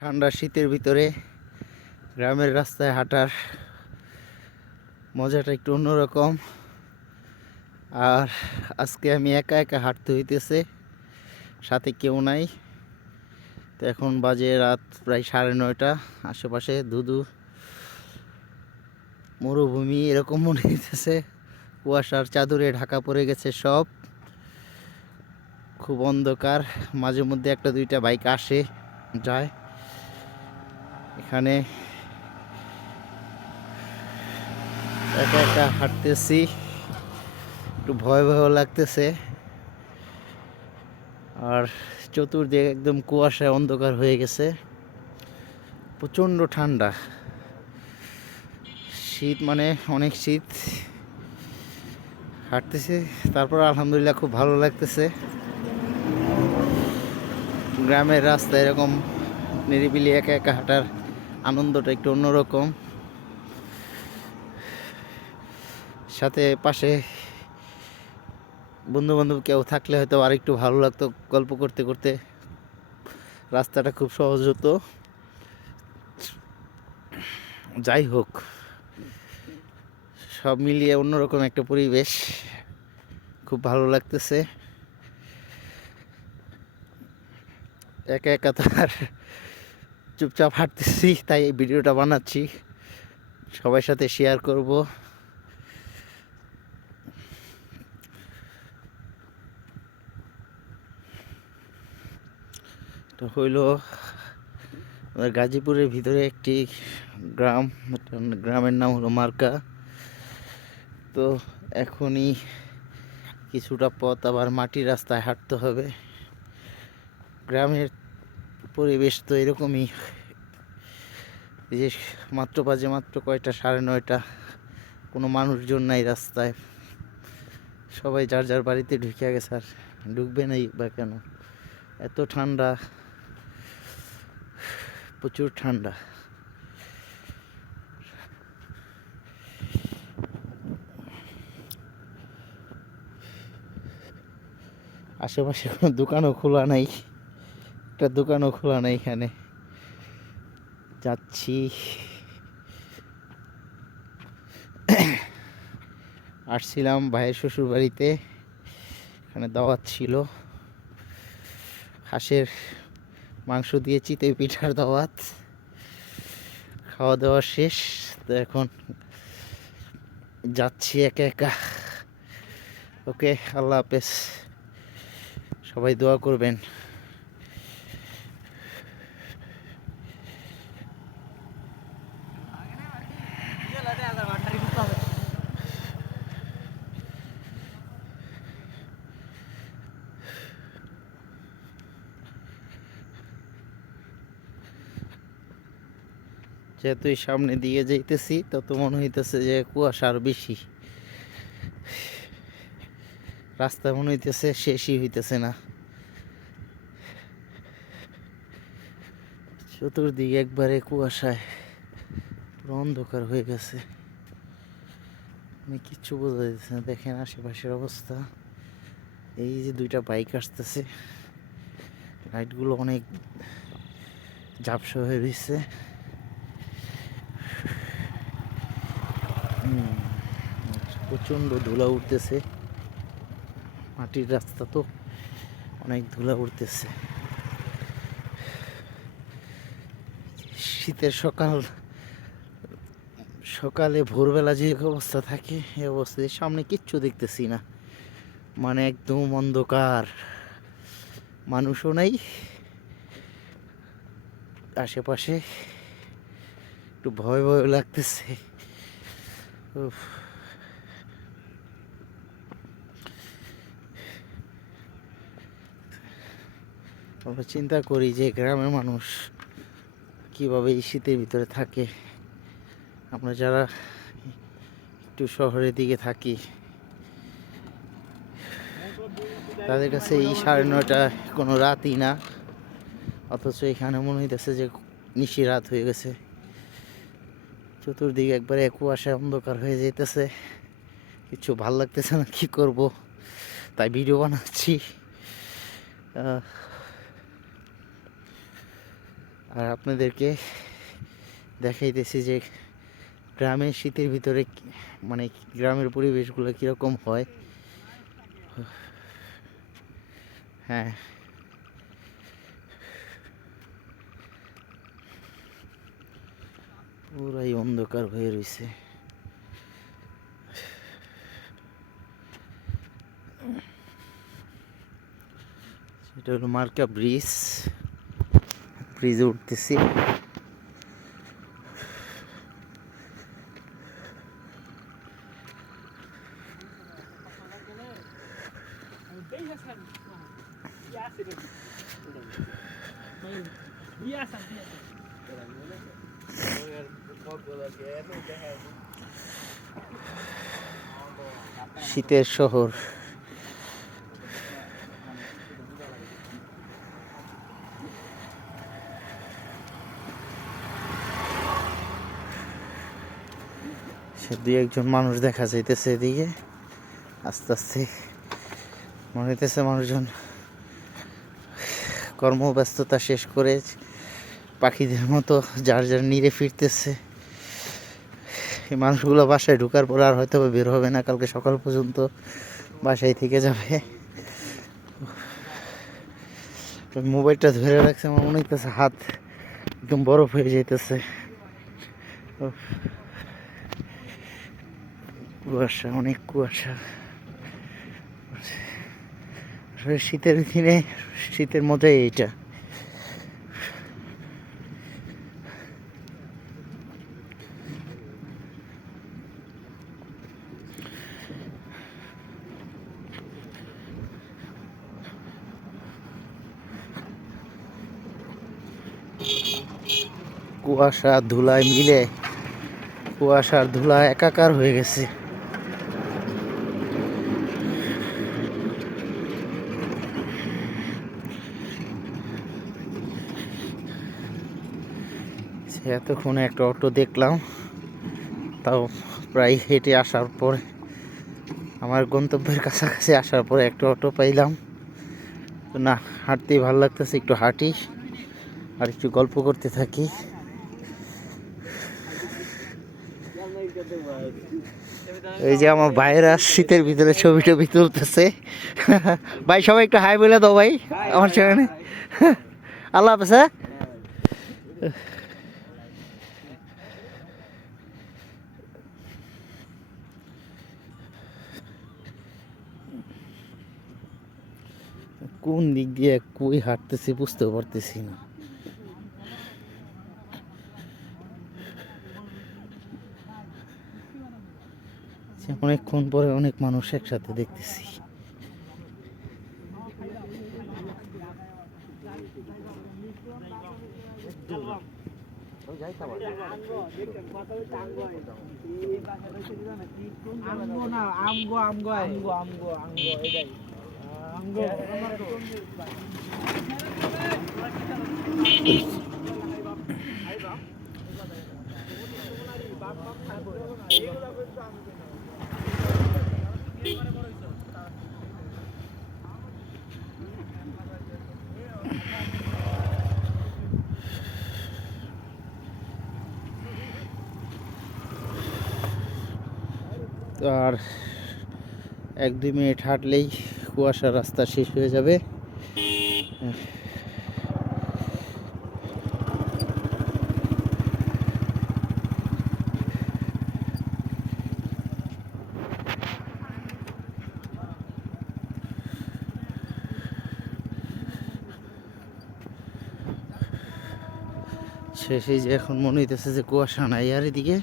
ঠান্ডা শীতের ভিতরে গ্রামের রাস্তায় হাঁটার মজাটা একটু অন্যরকম। আর আজকে আমি একা একা হাঁটতে হইতেছে, সাথে কেউ নাই। তো এখন বাজে রাত প্রায় 9:30। আশেপাশে ধুধু মরুভূমি এরকম মনে হইতেছে, কুয়াশার চাদরে ঢাকা পড়ে গেছে সব, খুব অন্ধকার। মাঝে মধ্যে একটা দুইটা বাইক আসে যায়। এখানে একা একা হাঁটতেছি, একটু ভয় ভয় লাগতেছে। আর চতুর্দিকে একদম কুয়াশায় অন্ধকার হয়ে গেছে, প্রচণ্ড ঠান্ডা, শীত মানে অনেক শীত। হাঁটতেছি, তারপর আলহামদুলিল্লাহ খুব ভালো লাগতেছে। গ্রামের রাস্তা এরকম নিরিবিলি একা একা হাঁটার আনন্দটা একটু অন্যরকম। সাথে পাশে বন্ধু বান্ধব কেউ থাকলে হয়তো আর একটু ভালো লাগতো, গল্প করতে করতে রাস্তাটা খুব সহজ হতো। যাই হোক, সব মিলিয়ে অন্যরকম একটা পরিবেশ, খুব ভালো লাগতেছে। একা একা তো আর চুপচাপ হাঁটতেছি, তাই এই ভিডিওটা বানাচ্ছি, সবার সাথে শেয়ার করব। তো হইল গাজীপুরের ভিতরে একটি গ্রাম, গ্রামের নাম হলো মার্কা। তো এখনই কিছুটা পথ আবার মাটির রাস্তায় হাঁটতে হবে। গ্রামের পরিবেশ তো এরকমই, এই যে মাত্র বাজে মাত্র কয়টা, 9:30। কোনো মানুষজন নাই রাস্তায়, সবাই যার যার বাড়িতে ঢুকে গেছে। আর ঢুকবে নাই বা কেন? এত ঠান্ডা, প্রচুর ঠান্ডা। আশেপাশে কোনো দোকানও খোলা নাই, একটা দোকানও খোলা নাই। এখানে যাচ্ছি, আসছিলাম ভাইয়ের শ্বশুর বাড়িতে, এখানে দাওয়াত ছিল, হাঁসের মাংস দিয়ে চিতই পিঠার দাওয়াত। খাওয়া দাওয়া শেষ, তো এখন যাচ্ছি একা একা। ওকে, আল্লাহ হাফেজ, সবাই দোয়া করবেন। যেহেতুই সামনে দিয়ে যাইতেছি, তত মনে হইতেছে যে কুয়াশা আরো বেশি। রাস্তা মনে হইতেছে শেষই হইতেছে না, চতুর্দিকে একবারে কুয়াশায় পুরো অন্ধকার হয়ে গেছে, আমি কিচ্ছু বোঝা যাচ্ছে না। দেখেন আশেপাশের অবস্থা, এই যে দুইটা বাইক আসতেছে, লাইটগুলো অনেক ঝাপসা হয়ে রয়েছে। প্রচণ্ড ধুলা উঠতেছে, মাটির রাস্তা তো অনেক ধুলা উঠতেছে। শীতের সকালে ভোরবেলা যে অবস্থা থাকে, এই অবস্থায় সামনে কিচ্ছু দেখতেছি না, মানে একদম অন্ধকার, মানুষও নাই আশেপাশে, একটু ভয় ভয় লাগতেছে। উফ, আমরা চিন্তা করি যে গ্রামের মানুষ কিভাবে এই শীতের ভিতরে থাকে। আমরা যারা একটু শহরের দিকে থাকি, তাদের কাছে এই 9:30 কোনো রাতই না, অথচ এখানে মনে হইতেছে যে নিশি রাত হয়ে গেছে। চতুর্দিকে একবারে কুয়াশায় অন্ধকার হয়ে যেতেছে, কিছু ভাল লাগতেছে না, কি করব, তাই ভিডিও বানাচ্ছি। আর আপনাদেরকে দেখাইতেছি যে গ্রামের শীতের ভিতরে মানে গ্রামের পরিবেশগুলো কীরকম হয়। হ্যাঁ, পুরাই অন্ধকার হয়ে রয়েছে। এটা হলো মার্কা ব্রিজ, ব্রিজে উঠতেছি। শীতের শহর। সে দুই একজন মানুষ দেখা যাইতেছে এদিকে। আস্তে আস্তে মনে হইতেছে মানুষজন কর্মব্যস্ততা শেষ করে পাখিদের মতো যার যার নিরে ফিরতেছে। এই মানুষগুলো বাসায় ঢোকার পর আর হয়তো বের হবে না, কালকে সকাল পর্যন্ত বাসায় থেকে যাবে। মোবাইলটা ধরে রাখছে, আমার মনে হইতেছে হাত একদম বরফ হয়ে যাইতেছে। কুয়াশা, অনেক কুয়াশা। আসলে শীতের দিনে শীতের মজাই এইটা। কুয়াশা ধুলায় মিলে কুয়াশার ধুলা একাকার হয়ে গেছে। এতক্ষণে একটা অটো দেখলাম, তাও প্রায় হেঁটে আসার পরে আমার গন্তব্যের কাছাকাছি আসার পরে একটা অটো পাইলাম। তো না, হাঁটতেই ভালো লাগতেছে, একটু হাঁটি আর একটু গল্প করতে থাকি। এই যে আমার ভাইয়েরা শীতের ভিতরে ছবি টবি তুলতেছে। ভাই সবাই একটু হাই বলে দাও ভাই আমার সেখানে। আল্লাহ হাফেজ। হ্যাঁ, কোন দিক দিয়ে কই হাঁটতেছি বুঝতেও পারতেছি না। অনেকক্ষণ পরে অনেক মানুষ একসাথে দেখতেছি। তো আর 1-2 মিনিট হাঁটলেই কুয়াশার রাস্তা শেষ হয়ে যাবে। শেষে যে এখন মনে হইতেছে যে কুয়াশা নাই আর এদিকে।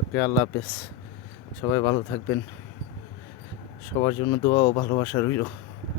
ওকে, আল্লাহ হাফেজ, সবাই ভালো থাকবেন, সবার জন্য দোয়া ও ভালোবাসা রইল।